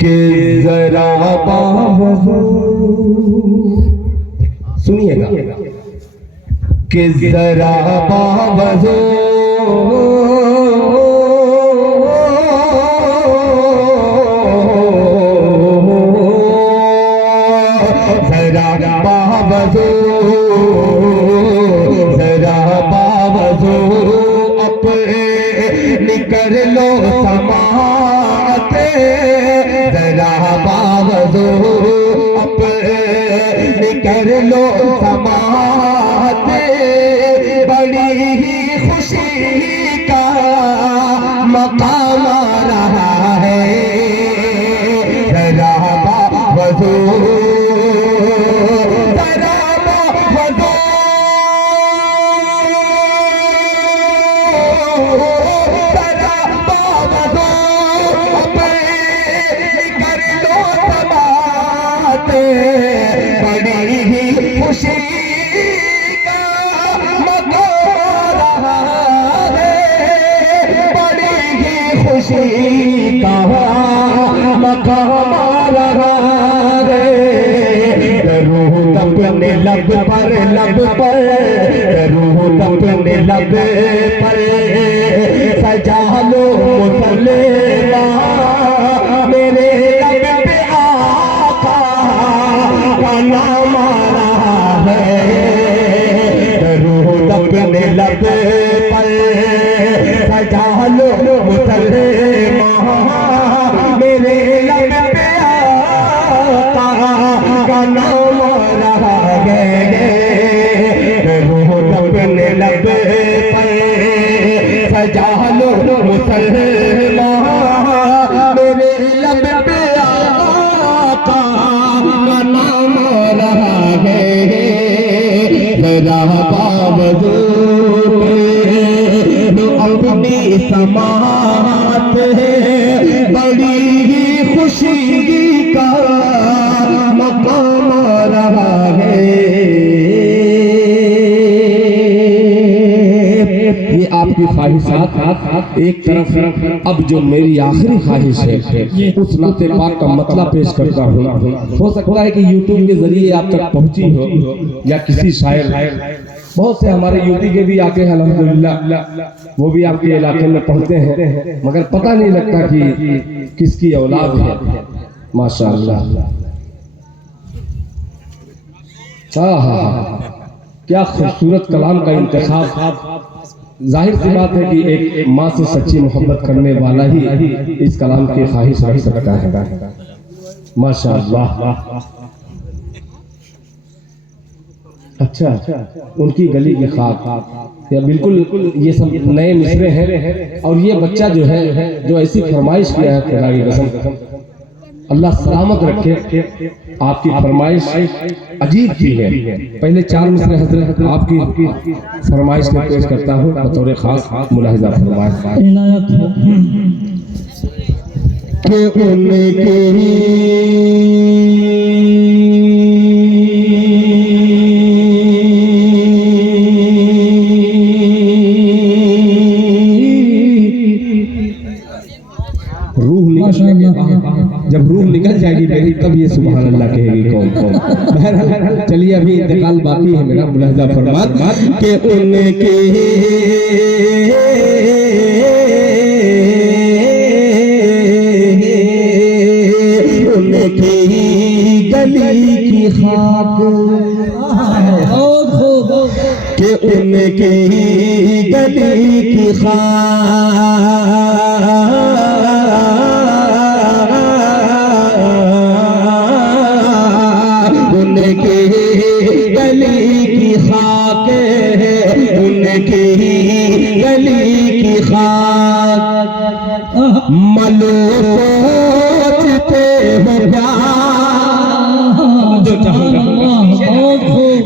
कि जरा बावजू सुनिएगा कि जरा बावजू जरा बावजू जरा बावजू अपने कर लो समाते जरा बावजू अपने कर लो समाते बड़ी ही खुशी का मकाम रहा है जरा बावजू बड़ी ही खुशी का मकाम रहा है बड़ी ही खुशी का मकाम रहा है रूह अपने लब पर रूह अपने लब पर सजा लो मुसल्ला मेरे लब पे आका का नाम रहा है रूह अपने लब पर सजा लो मुसल्ला मेरे लब पे आका का नाम रहा है रूह अपने लब पर सजा लो मुसल्ला मेरे लब पे आका का नाम रहा है जरा बावजू अपनी समात है बड़ी ही खुशी का मकाम रहा है ये आपकी ख्वाहिशात एक तरफ अब जो मेरी आखिरी ख्वाहिश है उस नाते पाक का मतलब पेश करता हूँ। हो सकता है कि यूट्यूब के जरिए आप तक पहुंची हो या किसी शायर बहुत से हमारे यूपी के भी आते हैं अल्हम्दुलिल्लाह वो भी आपके इलाके में पहुंचते हैं मगर पता नहीं लगता कि किसकी औलाद है माशाअल्लाह। क्या खूबसूरत कलाम का इंतखाब। जाहिर सी बात है कि एक माँ से सच्ची मोहब्बत करने वाला ही इस कलाम की ख्वाहिश रख सकता है माशाअल्लाह। अच्छा उनकी गली की खाक या बिल्कुल ये सब नए मिसरे हैं और ये बच्चा जो है जो ऐसी फरमाइश किया है खुदा की कसम अल्लाह सलामत रखे। आपकी फरमाइश अजीब सी है। पहले 4 मिसरे हजरत आपकी फरमाइश में पेश करता हूँ बतौर खास मुलाहिजा फरमाइश कि उनकी जब रूह निकल जाएगी मेरी तब ये सुभान अल्लाह कहेगी कौन कौन। बहरहाल चलिए अभी इंतकाल बाकी है मेरा मुलाहिजा फरमात के उनके गली की खाक के उनकी गली की खाक उनकी गली की खाक उनकी गली की खाक मलो सोचते हो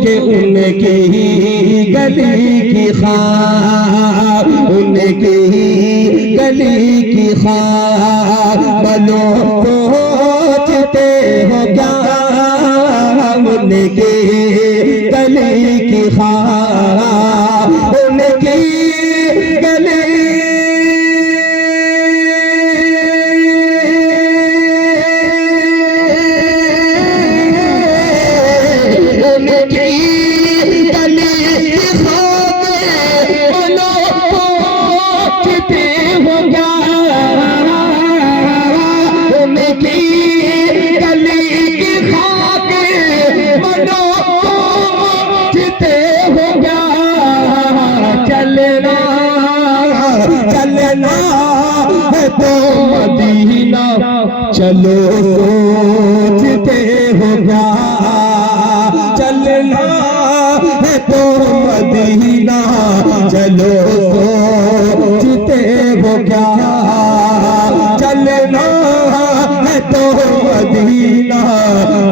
कि उनकी गली की खाक उनकी गली की खाक मलो सोचते हो क्या उनकी गली की खाक उनकी गली चलो सोचते हो क्या, चलना है तो मदीना, चलो सोचते हो क्या, चलना है तो मदीना,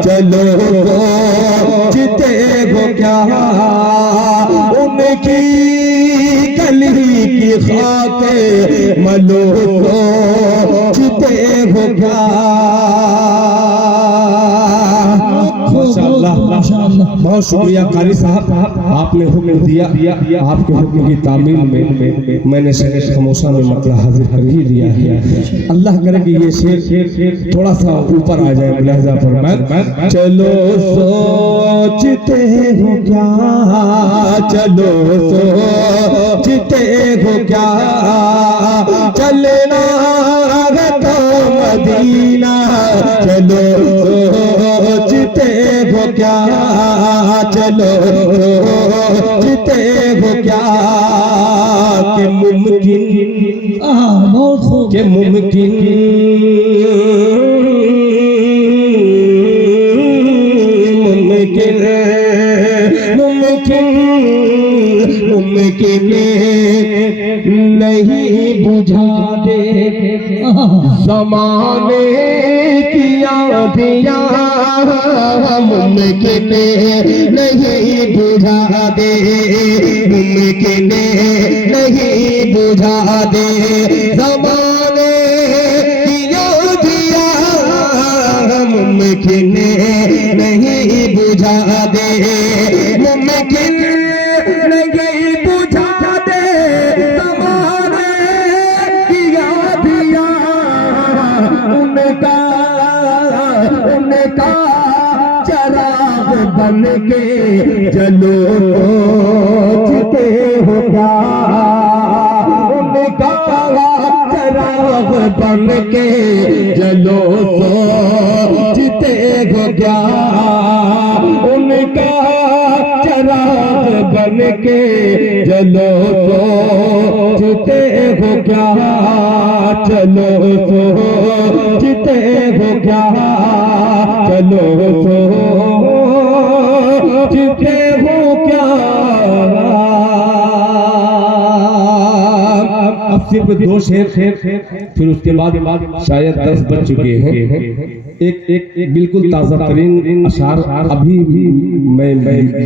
चलो सोचते हो क्या, उनकी गली की खाके मलो सोचते हो क्या। बहुत शुक्रिया कारी साहब, आपने हुक्म दिया, आपके हुक्म की तामील में मैंने शेर खामोशा में मतलब हाजिर कर ही दिया है। अल्लाह करे कि ये शेर थोड़ा सा ऊपर आ जाए मुलाहिजा फरमाएं। चलो सोचते हो क्या, चलो सोचते हो क्या, चलना है तो मदीना, चलो सोचते हो क्या, चलो सोचते हो क्या, कि मुमकिन के मुमकिन मुमकिन मुमकिन मुमकिन नहीं बुझा दे ज़माने की आंधियां, मुमकिन नहीं बुझा दे, मुमकिन नहीं बुझा दे ज़माने की आंधियां, मुमकिन नहीं बुझा दे, मुमकिन नहीं बुझा दे ज़माने की आंधियां, उनका चराग बन के चलो सोचते हो क्या, उनका चराग बन के चलो सोचते हो क्या, उनका चराग बन के चलो सोचते हो क्या, चलो सोचते हो क्या, चलो सोचते हो क्या। अब सिर्फ दो शेर, फिर उसके बाद शायद 10 बज चुके हैं। एक बिल्कुल ताज़ा तरीन अशार अभी मैं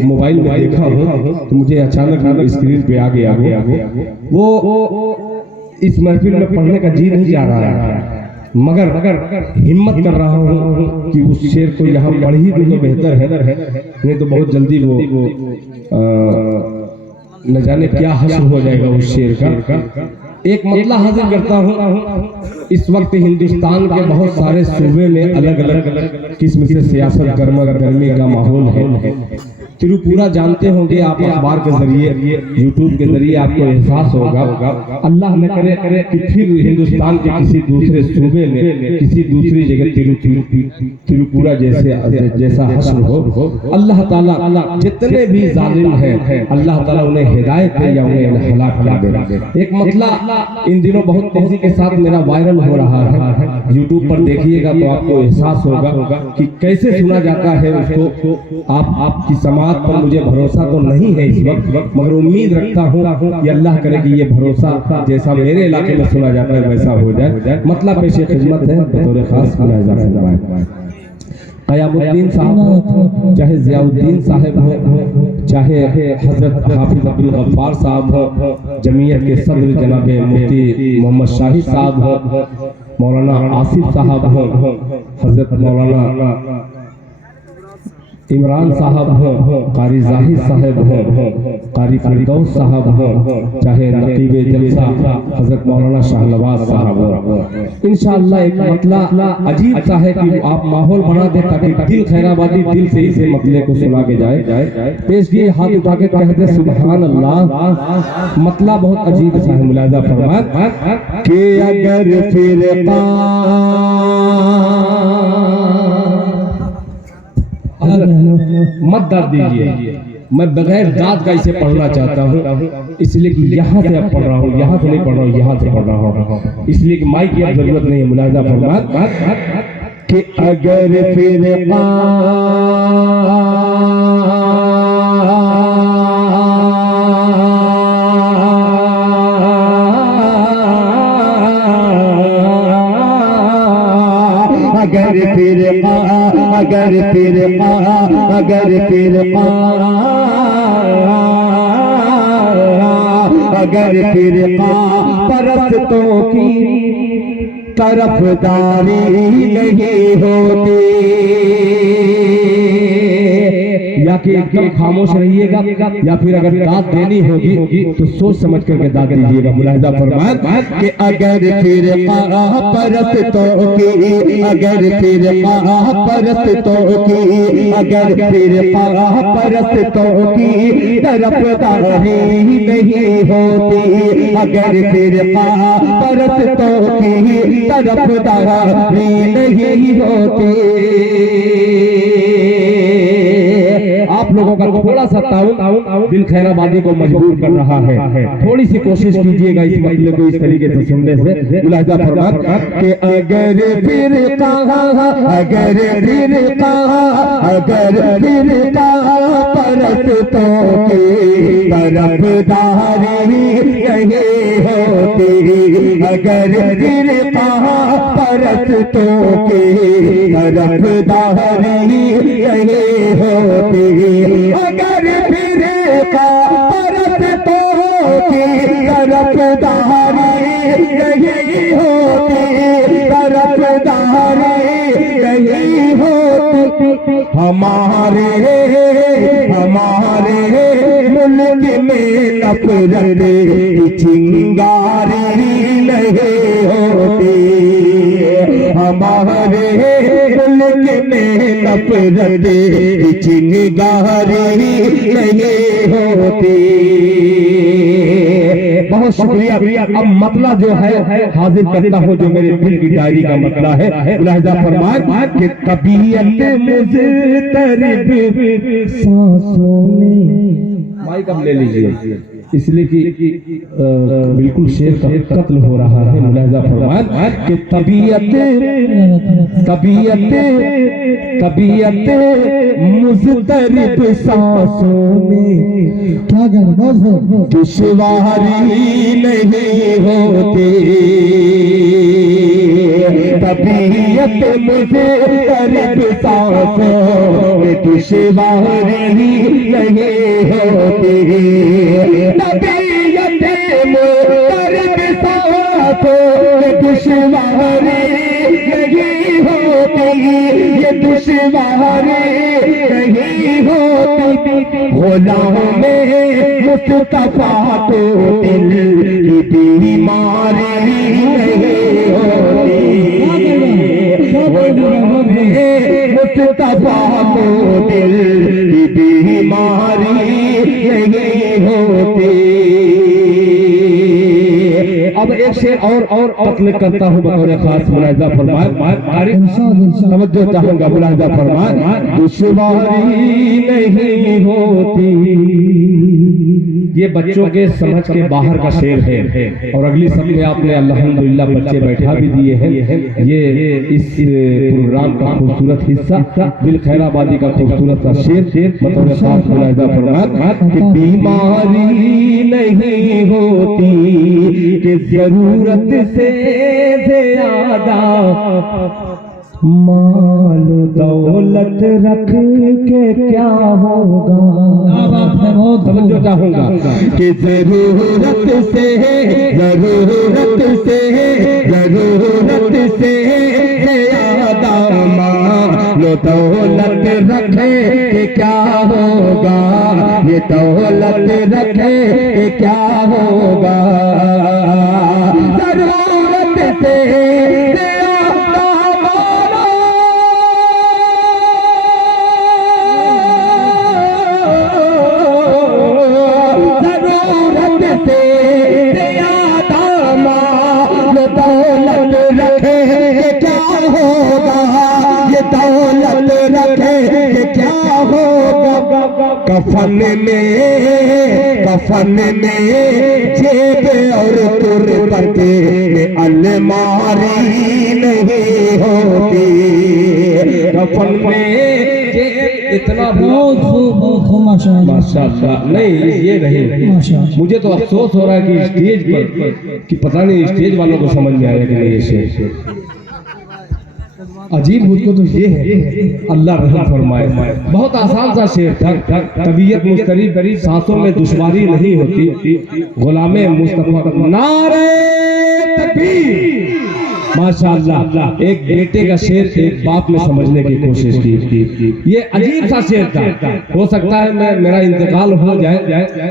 मोबाइल में देखा हूँ तो मुझे अचानक स्क्रीन पे आ गया वो इस महफिल में पढ़ने का जी नहीं जा रहा है, मगर हिम्मत कर रहा हूँ कि उस शेर को यहाँ पढ़ ही दूँ तो बेहतर है, नहीं तो बहुत जल्दी वो न जाने क्या हश्र हो जाएगा उस शेर का। एक मतला हाजिर करता हूँ। इस वक्त हिंदुस्तान के बहुत सारे सूबे में अलग अलग किस्म से सियासत गर्मी का माहौल है। त्रिपुरा जानते होंगे आप, अखबार के जरिए, यूट्यूब के जरिए आपको एहसास होगा। अल्लाह न करे कि फिर हिंदुस्तान के किसी दूसरे सूबे में, किसी दूसरी जगह त्रिपुरा जैसा हश्र हो। अल्लाह ताला जितने भी जालिम हैं, अल्लाह ताला उन्हें हिदायत दे या उन्हें हलाक कर दे। एक मतला इन दिनों बहुत तेजी के साथ मेरा वायरल हो रहा है, यूट्यूब पर देखिएगा तो आपको एहसास होगा कि कैसे सुना जाता है उसको। आपकी समाज पर मुझे भरोसा तो नहीं है इस वक्त, मगर उम्मीद रखता हूँ कि अल्लाह करे कि ये भरोसा जैसा मेरे इलाके में सुना जाता है वैसा हो जाए। मतलब पेशे खिदमत है बतौर खास मुलाहिजा फरमाएं। क़यामुद्दीन साहब हो, चाहे ज़ियाउद्दीन साहब हो, चाहे हज़रत हाफिज़ अब्दुल गफ़्फ़ार साहब हो, जमीयत के सदर जनाब मुफ्ती मोहम्मद शाहिद साहब हो, मौलाना आसिफ साहब हो, हज़रत मौलाना इमरान साहब हो, कारी जाहिद साहब हो, कारी फिरदौस साहब हो, चाहे नकीबे जलसा हज़रत मौलाना शाहनवाज साहब हो। इंशाअल्लाह एक मतला अजीब सा है कि आप माहौल बना दे ताकि दिल खैराबादी दिल से इसे मतले को सुना के जाए। पेश किए हाथ उठा के कहते सुभान अल्लाह। मतला बहुत अजीब सा है, मुलाहिजा फरमाएं कि अगर फिर मत दर्द दीजिए, मैं बगैर दाद का इसे पढ़ना चाहता हूँ, इसलिए कि यहाँ से अब पढ़ रहा हूँ, यहाँ से नहीं पढ़ रहा हूँ, यहाँ से पढ़ रहा हूँ, इसलिए कि माइक की अब जरूरत नहीं है। मुलाहिजा फरमाए कि अगर फिर अगर फिरका परस्तों की तरफदारी नहीं होती, या कि एकदम खामोश रहिएगा, या फिर अगर दाद देनी होगी तो सोच समझ करके दाद दीजिएगा। मुलाहिजा फरमाए कि अगर फिरका परस्तों की, अगर फिरका परस्तों की, अगर फिरका परस्तों की तरफदारी नहीं होती, अगर फिरका परस्तों की तरफदारी नहीं होती। आप लोगों का थोड़ा सा ताउन दिल खैराबादी को मजबूर कर रहा है, थोड़ी सी कोशिश कीजिएगा इस मसले को इस तरीके से सुनने से। मुलाहिजा फरमाए कि अगर फिरका, अगर फिरका, अगर फिरका परस्तों की तरफदारी नहीं होती, अगर फिरका परस्तों की तरफदारी नहीं होती, अगर फिरका परस्तों की तरफदारी नहीं होती, तरफदारी नहीं होती, हमारे मुल्क में नफरत की चिंगारी नहीं होती, हमारे मुल्क में नफरत की चिंगारी नहीं होती। बहुत शुक्रिया। अब मतला जो है हाजिर करता हूँ, जो मेरे दिल की डायरी का मतला है। मुलाहिजा फरमाए कि तबीयत मुज़तरब सांसों में, माइक अब ले लीजिए, इसलिए कि बिल्कुल शेर का कत्ल हो रहा है। मुलाहिजा फरमाए कि तबीयत मुज़तरब सांसों में क्या दुश्वारी नहीं होती, तबीयत मुज़तरब सांसों में दुश्वारी नहीं होती, तबीयत मुज़तरब सांसों में दुश्वारी नहीं होती, ये दुश्वारी नहीं होती, गुलाम में मुस्तफा को दिल की बीमारी नहीं होती, गुलाम में मुस्तफा को दिल की बीमारी नहीं होती। अब एक शेर और कत्ल करता हूँ बतौर खास। मुलाहिजा फरमाए, तवज्जो चाहूंगा। मुलाहिजा फरमाए, दुश्वारी नहीं होती। ये बच्चों के समझ के बाहर का शेर है, और अगली सब में आपने अल्हम्दुलिल्लाह बच्चे बैठा भी दिए हैं। ये इस प्रोग्राम का खूबसूरत हिस्सा, दिल खैराबादी का खूबसूरत सा शेर बतौर खास। मुलाहिजा फरमाए कि बीमारी नहीं होती कि जरूरत से ज्यादा माल दौलत रख के क्या होगा। समझो चाहूंगा कि जरूरत से ज्यादा माल दौलत रखे के क्या होगा, ये दौलत रखे के क्या होगा। जरूरत से कफन में जेब और तुरबत में अलमारी नहीं होती। कफन में इतना बहुत माशाअल्लाह। नहीं ये नहीं, मुझे तो अफसोस हो रहा है कि स्टेज पर कि पता नहीं स्टेज वालों को समझ में आया कि नहीं। ये शेर अजीब मुझको तो ये है, अल्लाह रहम फरमाए। बहुत आसान सा शेर था। तबीयत मुस्तरीब, सांसों में दुश्वारी नहीं होती, गुलामे मुस्तफा नारे तकबीर। माशाअल्लाह, एक बेटे का शेर एक बाप ने समझने की कोशिश की। ये अजीब सा शेर था। हो सकता है मेरा इंतकाल हो जाए,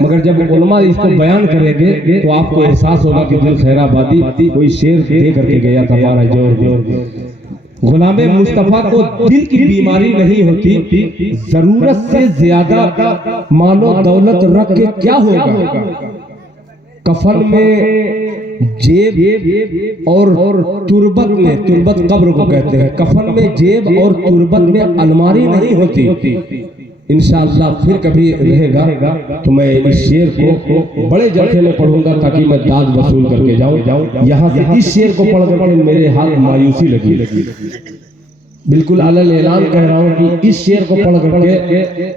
मगर जब उलमा इसको बयान करेंगे तो आपको एहसास होगा कि दिल खैराबादी कोई शेर दे करके गया था। हमारा जोर गुलामे मुस्तफा को दिल की बीमारी नहीं होती, जरूरत से ज्यादा मालो दौलत रख के क्या होगा। कफन में जेब और तुरबत कब्र को कहते हैं। कफन में जेब और तुरबत में अलमारी नहीं होती। इंशाअल्लाह फिर कभी रहेगा तो मैं इस शेर को बड़े जलसे में पढ़ूंगा ताकि मैं दाद वसूल करके जाऊं। यहाँ से इस शेर को पढ़ करके मेरे हाथ मायूसी लगी। बिल्कुल अलग ऐलान कह रहा हूँ कि इस शेर को पढ़ करके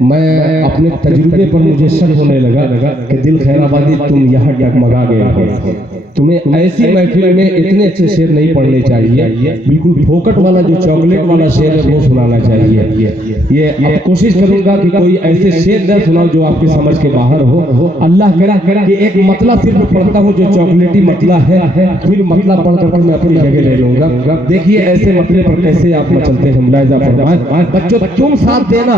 मैं अपने तजुर्बे पर मुझे शक होने लगा कि दिल खैराबादी तुम यहाँ डगमगा गए हो। तुम्हें ऐसी महफिल में इतने अच्छे शेर नहीं पढ़ने चाहिए। बिल्कुल फोकट वाला जो चॉकलेट वाला शेर है वो सुनाना चाहिए। ये अब कोशिश करूंगा कि कोई ऐसे शेर न सुनाओ जो आपके समझ के बाहर हो। अल्लाह करा कि एक मतला सिर्फ पढ़ता हूँ जो चॉकलेटी मतला है, फिर मतला पढ़ कर मैं अपनी जगह ले लूंगा। देखिए ऐसे मतले पर कैसे आप मचलते हैं। मुलाहिजा फरमाएं बच्चों, तुम साथ देना,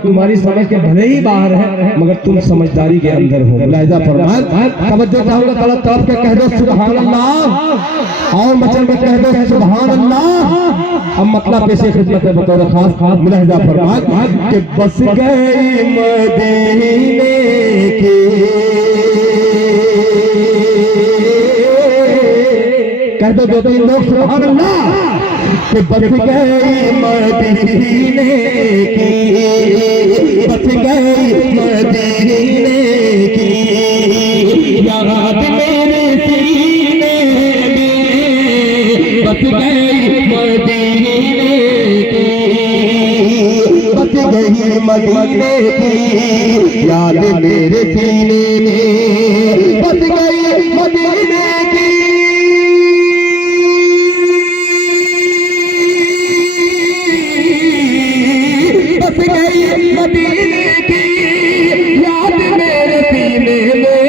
तुम्हारी समझ के भले ही बाहर है मगर तुम समझदारी के अंदर हो। मुलाहिजा फरमाएं, तवज्जो चाहूंगा तड़प तड़प के कह दो सुभान अल्लाह, और मचल के कह दो सुभान अल्लाह। अब मतलब पेशे खिदमत है बतौर खास मुलाहिजा फरमाएं कि बस गई मदीने की कह दो दो तीन लोग सुभान अल्लाह कि बस गई मदीने की, बस गई मदीने की याद मेरे सीने में, बस गई मदीने की, बस गई मदीने की याद मेरे सीने में, बस गई मदीने की। मदीने की याद मेरे सीने में,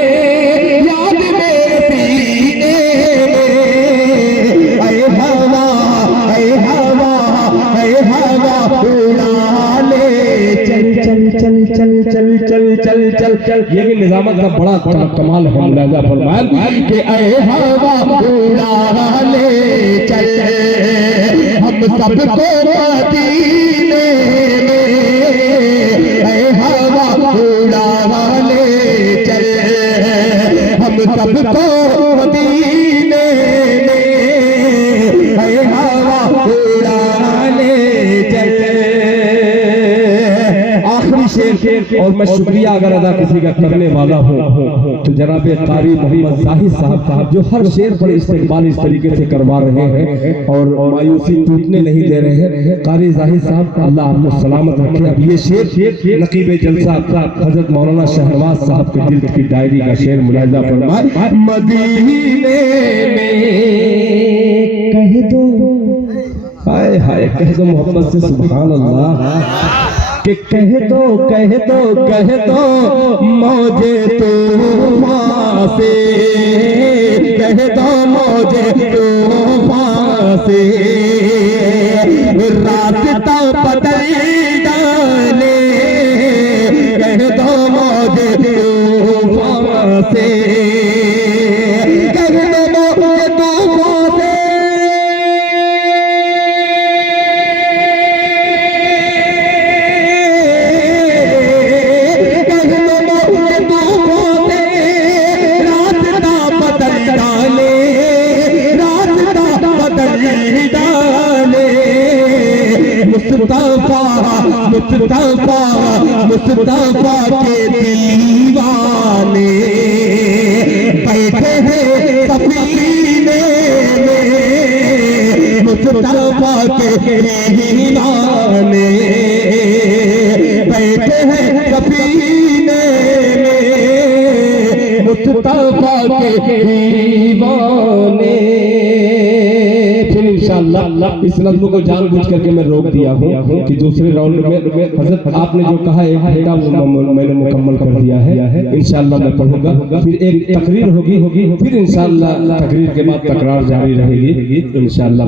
याद मेरे सीने में। ऐ हवा उड़ा ले चल चल चल चल चल चल चल चल चल। ये भी निजामत का बड़ा कमाल है। मुलाहिजा फरमाएं कि ऐ हवा उड़ा ले चल, हम सबको मदीने सबको मदीने में हवा उड़ाने चले। आखिरी शेर, और मैं शुक्रिया अगर अदा किसी का करने वाला हूँ तो जनाब कारी मोहम्मद जाहिद साहब जो हर शेर पर इस्तेमाल इस तरीके से करवा रहे हैं और मायूसी टूटने नहीं दे रहे हैं। कारी जाहिद साहब अल्लाह आपको सलामत रखे। अब ये शेर नकीब जलसा हजरत मौलाना शहनवाज साहब के दिल की डायरी का शेर मुलाहिजा फरमाए। मदीने में कह दो, हाय हाय कह दो मोहब्बत से सुभान अल्लाह कि कह दो मौजे तूफान से, कह दो मौजे तूफान से रास्ता बदल डाले, कह दो मौजे तूफान से, कह दो मौजे तूफान से। मुस्तफा मुस्तफा मुस्तफा के दीवाने बैठे हैं सफीने में, मुस्तफा के दीवाने बैठे हैं सफीने में, मुस्तफा के दीवाने। फिर इंशाअल्लाह इस नज़्म को जानबूझ करके मैं रोक दिया हूँ कि दूसरे राउंड में हजरत आपने जो कहा है मैंने मुकम्मल कर दिया है। इंशाअल्लाह मैं पढ़ूंगा, फिर एक तकरीर होगी, फिर इंशाअल्लाह तकरीर के बाद तकरार जारी रहेगी इंशाअल्लाह।